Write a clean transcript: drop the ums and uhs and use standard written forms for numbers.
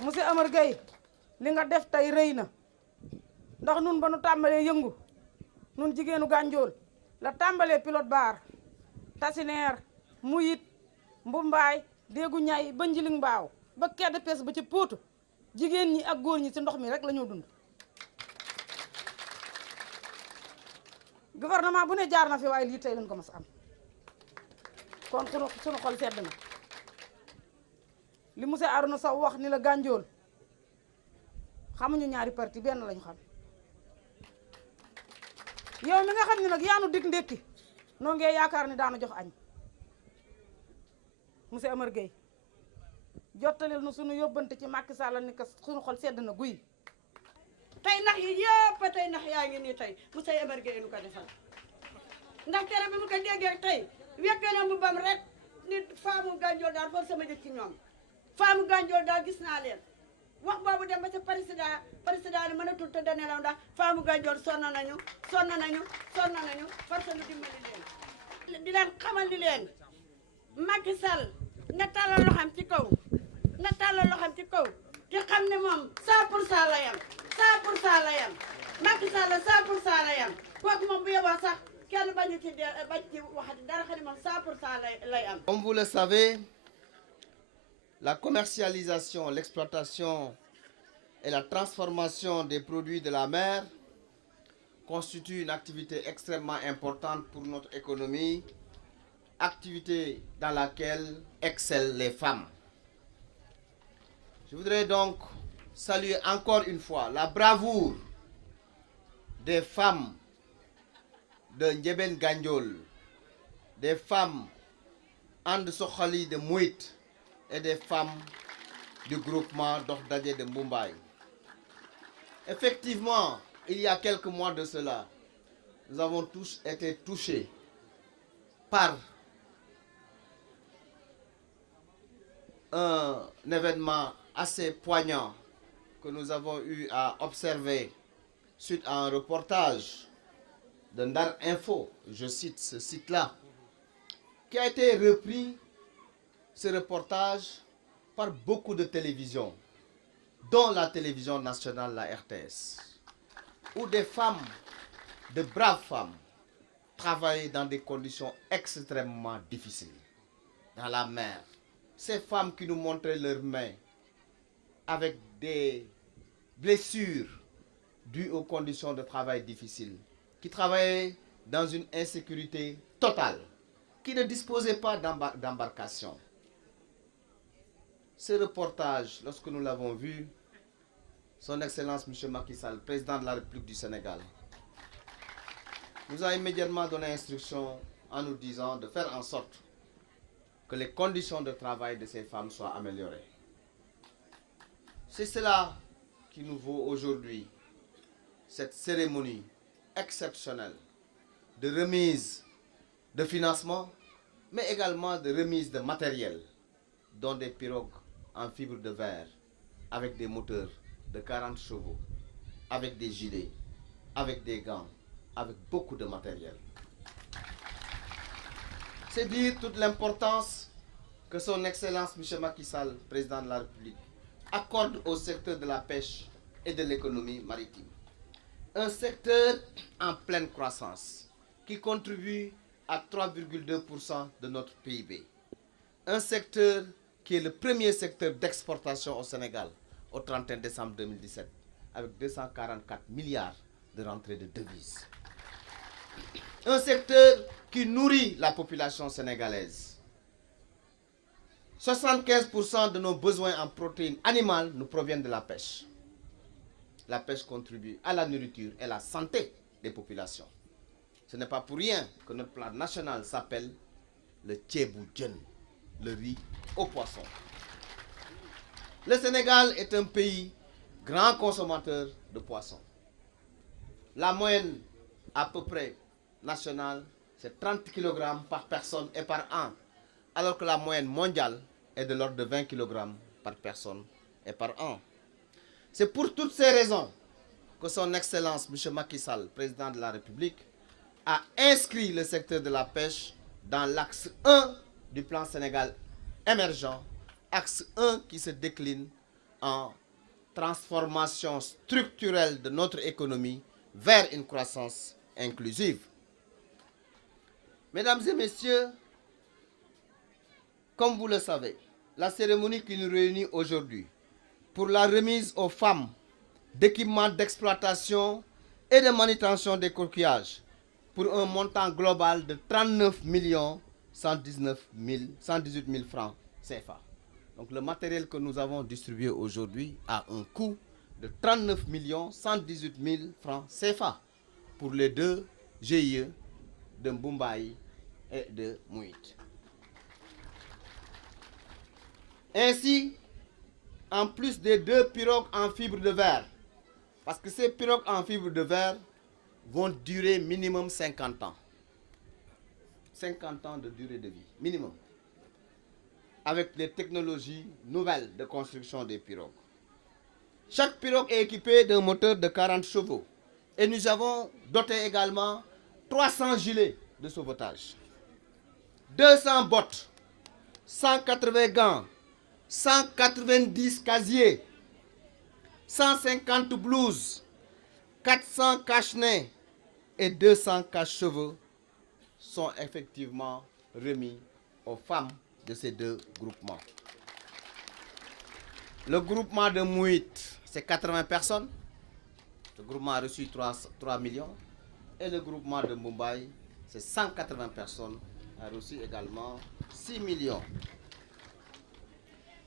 monsieur Amar Gueye li nga def tey rëy na ndax nun ba nu tàmbalee yëngu nun jigéenu Gandiol la tàmbalee pilote bar tasineer muyit mbumbaay déegu ñay ba njiling mbaaw ba kedd pes ba ci póotu jigéen ñi ak góor ñi ci ndox mi rek la ñoo dund gouvernement bu ne jaar na fi waaye lii tey lañ ko mas am kon sunu xol sedd na li monsieur Arouna Sow wax ni la Gandiol xamuñu ñaari parti benn lañu xam yow mi nga xam ne nag yaanu dig ndékki noo ngee yaakaar ni daanu jox añ monsieur Amar Gueye jottalil na sunu yóbbante ci Macky Sall ni ko sunu xol sedd na guy tey nax yi yëpp tey nax yaa ngi nii tey monsieur Amar Gueye nu ko defal ndax tere bi mu ko déggee tey wekkee na mu bam rek nit faamu Gandiol daal foofu sama jëkk ci ñoom faamu Gandiol daal gis naa leen wax boobu dem ba ca président ni mënatul te danelaw ndax faamu Gandiol sonn nañu parce que lu dimbali leen di leen xamal ni leen Macky Sall na tàllal loxam ci kaw te xam ne moom 100% la yam 100% la yam Macky Sall 100% la yam kooku moom bu yeboo sax kenn bañ ci waxati dara xam ne moom 100% lay am. Comme vous le savez, la commercialisation, l'exploitation et la transformation des produits de la mer constitue une activité extrêmement importante pour notre économie, activité dans laquelle excellent les femmes. Je voudrais donc saluer encore une fois la bravoure des femmes de Ndiébène Gandiol, des femmes And Sokhali de Mouit et des femmes du groupement Doxdadje de Mumbai. Effectivement, il y a quelques mois de cela, nous avons tous été touchés par un événement assez poignant que nous avons eu à observer suite à un reportage de Ndar Info, je cite ce site-là, qui a été repris, ce reportage, par beaucoup de télévisions, dont la télévision nationale, la RTS, où des femmes, de braves femmes, travaillaient dans des conditions extrêmement difficiles, dans la mer. Ces femmes qui nous montraient leurs mains avec des blessures dues aux conditions de travail difficiles, qui travaillaient dans une insécurité totale, qui ne disposaient pas d'embarcation. Ce reportage, lorsque nous l'avons vu, Son Excellence M. Macky Sall, président de la République du Sénégal, nous a immédiatement donné instruction en nous disant de faire en sorte que les conditions de travail de ces femmes soient améliorées. C'est cela qui nous vaut aujourd'hui cette cérémonie exceptionnelle de remise de financement, mais également de remise de matériel, dont des pirogues en fibre de verre, avec des moteurs de 40 chevaux, avec des gilets, avec des gants, avec beaucoup de matériel. C'est dire toute l'importance que son Excellence M. Macky Sall, président de la République, accorde au secteur de la pêche et de l'économie maritime. Un secteur en pleine croissance qui contribue à 3,2% de notre PIB. Un secteur qui est le premier secteur d'exportation au Sénégal au 31 décembre 2017 avec 244 milliards de rentrées de devises. Un secteur qui nourrit la population sénégalaise. 75% de nos besoins en protéines animales nous proviennent de la pêche. La pêche contribue à la nourriture et à la santé des populations. Ce n'est pas pour rien que notre plat national s'appelle le Tchébou Djen, le riz au poisson. Le Sénégal est un pays grand consommateur de poissons. La moyenne à peu près nationale, c'est 30 kg par personne et par an, alors que la moyenne mondiale est de l'ordre de 20 kg par personne et par an. C'est pour toutes ces raisons que son Excellence M. Macky Sall, président de la République, a inscrit le secteur de la pêche dans l'axe 1 du plan Sénégal émergent, axe 1 qui se décline en transformation structurelle de notre économie vers une croissance inclusive. Mesdames et messieurs, comme vous le savez, la cérémonie qui nous réunit aujourd'hui pour la remise aux femmes d'équipements d'exploitation et de manutention des coquillages pour un montant global de 39 118 000 francs CFA. Donc le matériel que nous avons distribué aujourd'hui a un coût de 39 118 000 francs CFA pour les deux GIE de Mbumbaï et de Mouit. Ainsi, en plus des 2 pirogues en fibre de verre, parce que ces pirogues en fibre de verre vont durer minimum 50 ans. 50 ans de durée de vie, minimum. Avec les technologies nouvelles de construction des pirogues. Chaque pirogue est équipée d'un moteur de 40 chevaux. Et nous avons doté également 300 gilets de sauvetage, 200 bottes, 180 gants, 190 casiers, 150 blouses, 400 cache-nez et 200 cache-cheveux sont effectivement remis aux femmes de ces 2 groupements. Le groupement de Mouit, c'est 80 personnes. Le groupement a reçu 3 millions. Et le groupement de Mumbai, c'est 180 personnes, a reçu également 6 millions.